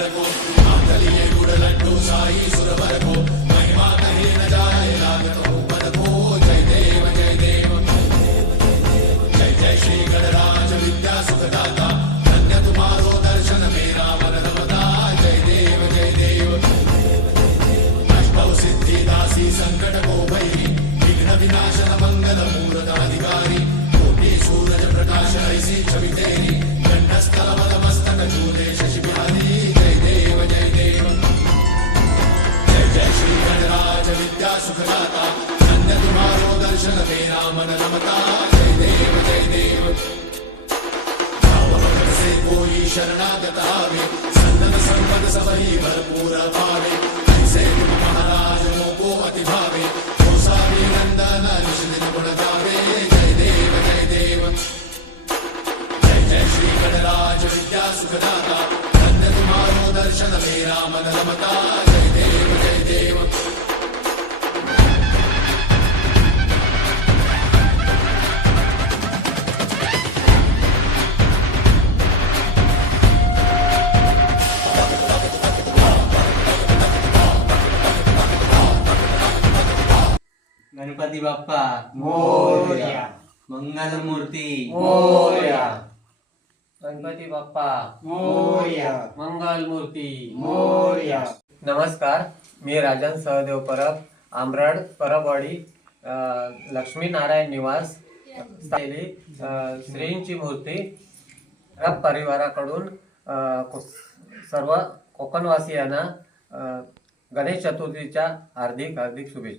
వరకు ఆకలియే గుడలంటూ సాయి సుర వరకు మహిమా కహిన జాయే ఆగతం పదకో జై దేవ జై దేవ జై జై శ్రీ గణరాజ విద్యా సుఖదాత ధన్య కుమారో దర్శన మేరా వరదవతా జై దేవ జై దేవ అష్టౌ సిద్ధి దాసి సంకట కో భైరి విఘ్న వినాశన போய் சரணாகதாவே சந்தன சம்பத சபரி பரபூர பாவே சைவ மகாராஜமோ கோ அதி பாவே கோசாவி நந்தன நிஷதின குணதாவே ஜெய தேவ ஜெய தேவ ஜெய ஜெய ஸ்ரீ கடராஜ வித்யா சுகதாதா நந்த குமாரோ தர்ஷன மேரா மன ரமதா गणपती बाप्पा. मोरया. मंगल मूर्ती मोरया. गणपती बाप्पा. मोरया. मंगल मूर्ती मोरया. नमस्कार मी राजन सहदेव परब आमराड परबवाडी अ, लक्ष्मीनारायण निवास श्रींची मूर्ती या परिवाराकडून सर्व कोकणवासियांना गणेश चतुर्थीच्या हार्दिक हार्दिक शुभेच्छा.